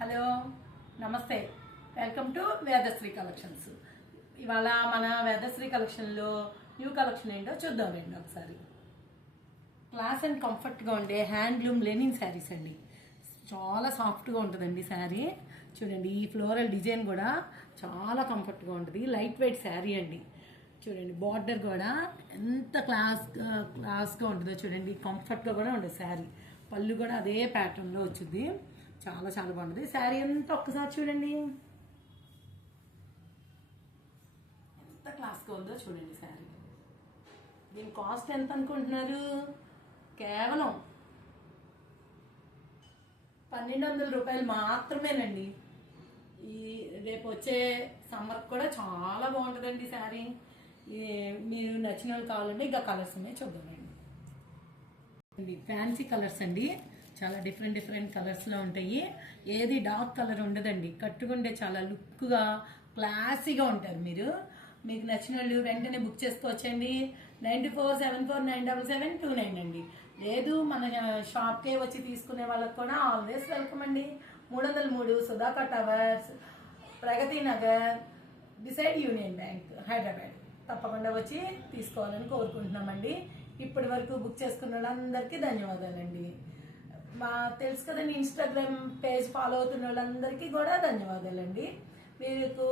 Hello నమస్తే welcome to Vedasri collections. ఇవాళ మన వేదశ్రీ కలెక్షన్లో న్యూ కలెక్షన్ ఏంటో చూద్దామండి. ఒకసారి క్లాస్ అండ్ కంఫర్ట్గా ఉండే హ్యాండ్లూమ్ లెనిన్ శారీస్ అండి. చాలా సాఫ్ట్గా ఉంటుందండి శారీ. చూడండి, ఈ ఫ్లోరల్ డిజైన్ కూడా చాలా కంఫర్ట్గా ఉంటుంది. లైట్ వెయిట్ శారీ అండి. చూడండి, బార్డర్ కూడా ఎంత క్లాస్గా ఉంటుందో చూడండి. కంఫర్ట్గా కూడా ఉంటుంది శారీ. పళ్ళు కూడా అదే ప్యాటర్న్లో వచ్చింది. చాలా చాలా బాగుంటుంది శారీ అంతా. ఒక్కసారి చూడండి ఎంత క్లాస్గా ఉందో చూడండి శారీ. దీని కాస్ట్ ఎంత అనుకుంటున్నారు? కేవలం 1200 రూపాయలు మాత్రమేనండి. ఈ రేపు వచ్చే సమ్మర్ కూడా చాలా బాగుంటుందండి శారీ. మీరు నచ్చిన వాళ్ళు కావాలంటే ఇంకా కలర్స్ ఉన్నాయి, చూద్దామండి. ఫ్యాన్సీ కలర్స్ అండి. చాలా డిఫరెంట్ కలర్స్లో ఉంటాయి. ఏది డార్క్ కలర్ ఉండదండి. కట్టుకుంటే చాలా లుక్గా క్లాసీగా ఉంటారు. మీకు నచ్చిన వాళ్ళు వెంటనే బుక్ చేసుకోవచ్చండి. 9474977929 అండి. లేదు మన షాప్కే వచ్చి తీసుకునే వాళ్ళకి కూడా ఆల్వేస్ వెల్కమ్ అండి. 303 Sudhakar towers, Pragati Nagar, beside union bank, Hyderabad. తప్పకుండా వచ్చి తీసుకోవాలని కోరుకుంటున్నామండి. ఇప్పటి వరకు బుక్ చేసుకున్న వాళ్ళందరికీ ధన్యవాదాలండి. తెలుసు కదండి, ఇన్స్టాగ్రామ్ పేజ్ ఫాలో అవుతున్న వాళ్ళందరికీ కూడా ధన్యవాదాలండి. మీకు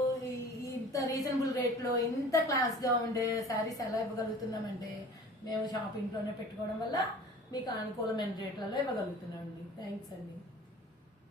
ఇంత రీజనబుల్ రేట్లో ఇంత క్లాస్గా ఉండే శారీస్ ఎలా ఇవ్వగలుగుతున్నామంటే మేము షాప్ ఇంట్లోనే పెట్టుకోవడం వల్ల మీకు అనుకూలమైన రేట్లలో ఇవ్వగలుగుతున్నామండి. థ్యాంక్స్ అండి.